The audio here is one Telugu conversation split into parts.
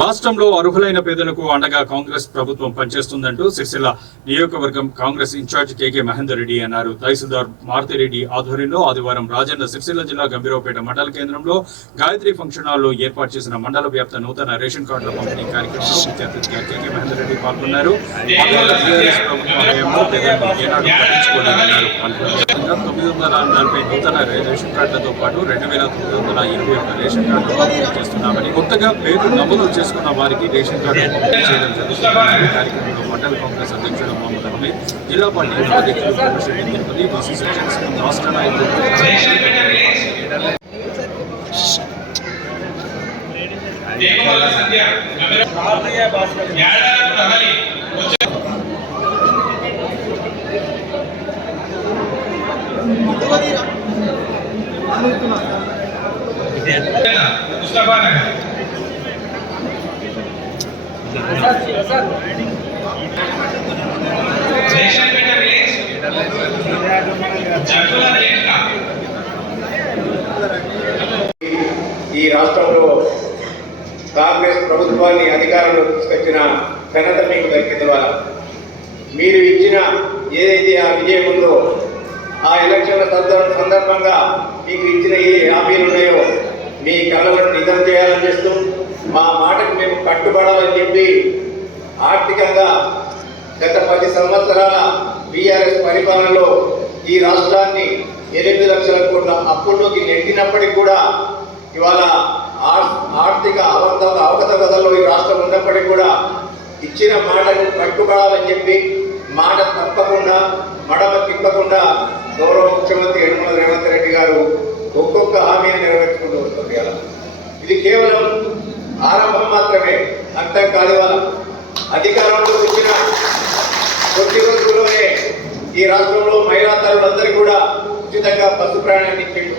రాష్ట్రంలో అర్హులైన పేదలకు అండగా కాంగ్రెస్ ప్రభుత్వం పనిచేస్తుందంటూ సిరిసిల్ల నియోజకవర్గం కాంగ్రెస్ ఇన్ఛార్జ్ కేకే మహేందర్ రెడ్డి అన్నారు. తహసీల్దార్ మారుతిరెడ్డి ఆధ్వర్యంలో ఆదివారం రాజన్న సిరిసిల్ల జిల్లా గంభీరావుపేట మండల కేంద్రంలో గాయత్రి ఫంక్షన్ హాల్లో ఏర్పాటు చేసిన మండల వ్యాప్త నూతన రేషన్ కార్డుల పంపిణీ కార్యక్రమంలో ముఖ్య అతిథిగా కేకే మహేందర్ రెడ్డి పాల్గొన్నారు. ప్రభుత్వ హయాంలో పేదలను ఏనాడు పట్టించుకోలేదన్నారు. 940 నూతన రేషన్ కార్డులతో పాటు 2921 రేషన్ కార్డులు పంపిణీ చేస్తున్నామని, కొత్తగా పేరు నమోదు చేసుకున్న వారికి రేషన్ కార్డు పంపిణీ చేయడం జరుగుతుందని కార్యక్రమంలో మండల కాంగ్రెస్ అధ్యక్షుడు మహమ్మద్ హమీద్, జిల్లా పార్టీ అధ్యక్షుడు కోమటిరెడ్డి తిరుపతి, బీసీసీ రాష్ట్ర నాయకులు ఈ రాష్ట్రంలో కాంగ్రెస్ ప్రభుత్వాన్ని అధికారంలో తీసుకొచ్చిన ఘనత మీకు దక్కింది. వల్ల మీరు ఇచ్చిన ఏదైతే ఆ విజయం ఉందో, ఆ ఎలక్షన్ల సందర్భంగా మీకు ఇచ్చిన ఏ హామీలు ఉన్నాయో మీ కళలను నిజం చేయాలని చేస్తూ మా మాటకు మేము కట్టుబడాలని చెప్పి ఆర్థికంగా గత 10 సంవత్సరాల బీఆర్ఎస్ పరిపాలనలో ఈ రాష్ట్రాన్ని 8 లక్షల కోట్ల అప్పుల్లోకి నెట్టినప్పటికీ కూడా ఇవాళ ఆర్థిక అవకతవకల్లో ఈ రాష్ట్రం ఉన్నప్పటికీ కూడా ఇచ్చిన మాటకు కట్టుబడాలని చెప్పి మాట తప్పకుండా మడమ తిప్పకుండా గౌరవ ముఖ్యమంత్రి యనమల రేవంత్ రెడ్డి గారు ఒక్కొక్క హామీని నెరవేర్చుకుంటూ వస్తుంది. ఇది కేవలం ఆరంభం మాత్రమే, అర్థం కాదు. వాళ్ళ అధికారంలో వచ్చిన కొద్ది రోజుల్లోనే ఈ రాష్ట్రంలో మహిళా తల్లులందరికీ కూడా ఉచితంగా బస్సు ప్రయాణాన్ని ఇచ్చిండు.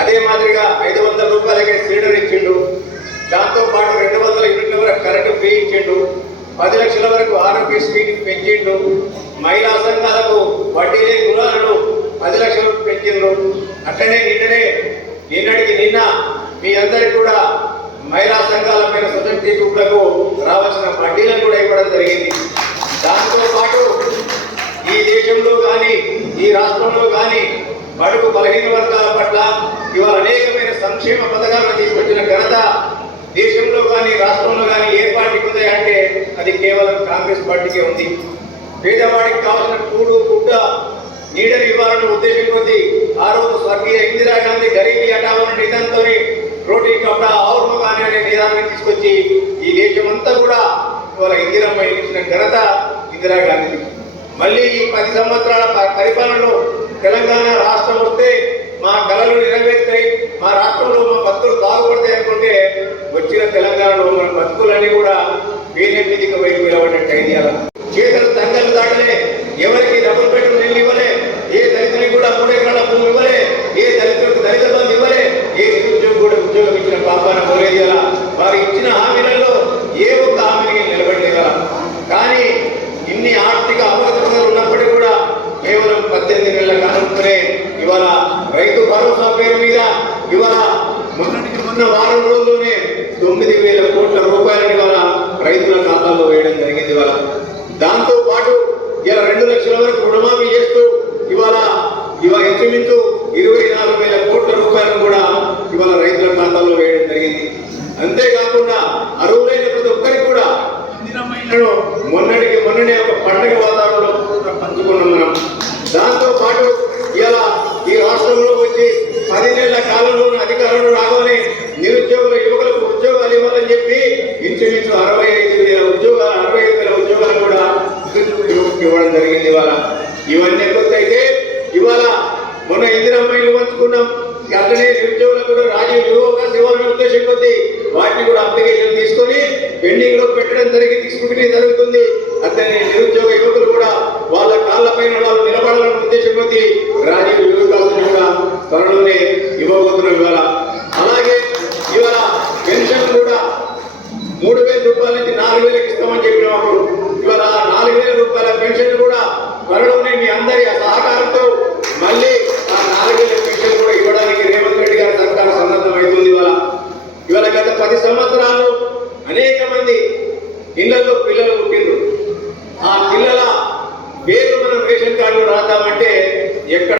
అదే మాదిరిగా 500 రూపాయలకే సిలిండర్ ఇచ్చిండు. దాంతోపాటు 200 యూనిట్ల వరకు కరెంటు ఫ్రీ ఇచ్చిండు. 10 లక్షల వరకు ఆరోగ్యశ్రీని పెంచిండు. మహిళా సంఘాలకు వడ్డీ లేని రుణాలను 10 లక్షలకు పెంచిండ్రు. అట్లనే నిన్నటికి నిన్న మీ అందరికీ కూడా మహిళా సంఘాల పైన సొసైటీ గ్రూపులకు రావాల్సిన వడ్డీలను కూడా ఇవ్వడం జరిగింది. దాంతోపాటు ఈ దేశంలో కానీ ఈ రాష్ట్రంలో కానీ బడుగు బలహీన వర్గాల పట్ల ఇవాళ అనేకమైన సంక్షేమ పథకాలను తీసుకొచ్చిన ఘనత దేశంలో కానీ రాష్ట్రంలో కానీ ఏ పార్టీకి ఉంది అంటే అది కేవలం కాంగ్రెస్ పార్టీకే ఉంది. పేదవాడికి కావాల్సిన కూడు గుడ్డ నీడలు ఇవ్వాలన్న ఉద్దేశం కొద్దీ ఆ రోజు స్వర్గీయ ఇందిరాగాంధీ గరీబీ హఠావో నిధంతో రోటీ కపడా ఔర్ మకాన్ అనే నిదాన్ని తీసుకొచ్చి ఈ దేశమంతా కూడా ఇవాళ ఇందిరమ్మ ఇచ్చిన ఘనత ఇందిరాగాంధీ. మళ్ళీ ఈ 10 సంవత్సరాల పరిపాలనలో తెలంగాణ రాష్ట్రం వస్తే మా కళలు నెరవేర్తాయి, మా రాష్ట్రంలో మా బతుకులు బాగుపడతాయి అనుకుంటే వచ్చిన తెలంగాణలో మన బతుకులన్నీ కూడా వేరే మీదికి వైపు నిలబడినట్టు అయింది. అలా చేతులు తంగలు దాటలే, ఎవరికి డబుల్ బెడ్రూమ్ ఇల్లు ఇవ్వలే, ఏ దళితునికి కూడా 3 ఎకరాల భూమి ఇవ్వలే, ఏ దళితులకు దళిత బంధు ఇవ్వలే, ఏ నిరుద్యోగి కూడా ఉద్యోగం ఇచ్చిన పాపాన పోలేదు. అలా వారు ఇచ్చిన హామీలలో ఏ ఒక్క హామీని నిలబడలేదు. అలా కానీ ఇన్ని ఆర్థిక అవకతవకలు ఉన్నప్పటికీ కూడా కేవలం 18 నెలల కాలంలోనే ఇవాళ రైతు భరోసా పేరు మీద ఇవాళ మొన్న వారం రోజుల్లోనే 9,000 కోట్ల రూపాయలను ఇవాళ రైతుల ఖాతాల్లో వేయడం జరిగింది. ఇవాళ దాంతో పాటు ఇలా 2 లక్షల వరకు రుణమాఫీ చేస్తూ ఇవాళ ఇంచుమించు 24,000 కోట్ల రూపాయలను కూడా ఇవాళ రైతుల ఖాతాల్లో వేయడం జరిగింది. అంతేకాకుండా అర్హులైన ప్రతి ఒక్కరికి కూడా మొన్ననే ఒక పండుగ వాతావరణంలో పంచుకున్నాం మనం. దాంతో పాటు ఇలా ఈ రాష్ట్రంలో వచ్చి 10 నెలల కాలంలో అధికారంలో రాగానే నిరుద్యోగుల యువకులకు ఉద్యోగాలు ఇవ్వాలని చెప్పి ఇంచుమించు 65,000 ఉద్యోగాలు కూడా ఇవ్వడం జరిగింది. ఇవాళ ఇవన్నీ కొత్త అయితే ఇవాళ మొన్న ఇందిరమ్మాయిలు పంచుకున్నాం. అట్లనే నిరుద్యోగులకు కూడా రాజీవ్ యువకాశ ఇవ్వాలనే ఉద్దేశం కొద్దీ వాటిని కూడా అప్లికేషన్ తీసుకొని పెండింగ్ లో పెట్టడం స్క్రూటినీ జరుగుతుంది. అట్లనే నిరుద్యోగ యువకులు కూడా వాళ్ళ కాళ్ళపైన వాళ్ళు నిలబడాలనే ఉద్దేశం కొద్దీ రాజీవ్ యువకాశం కూడా త్వరలోనే ఇవ్వబోతున్నాం. ఇవాళ అలాగే ఇవాళ పెన్షన్ కూడా 3,000 రూపాయల నుంచి 4,000కి ఇస్తామని చెప్పినప్పుడు ఇవాళ 4,000 రూపాయల పెన్షన్ కూడా త్వరలోనే మీ అందరి సహకారంతో మళ్ళీ ఆ 4,000 పెన్షన్ కూడా ఇవ్వడానికి రేవంత్ రెడ్డి గారి సర్కారు సన్నద్ధమవుతుంది. ఇవాళ గత 10 సంవత్సరాలు అనేక ఇళ్లలో పిల్లలు పుట్టిండ్రు. ఆ పిల్లల పేర్లు మనం రేషన్ కార్డులో రాద్దామంటే ఎక్కడ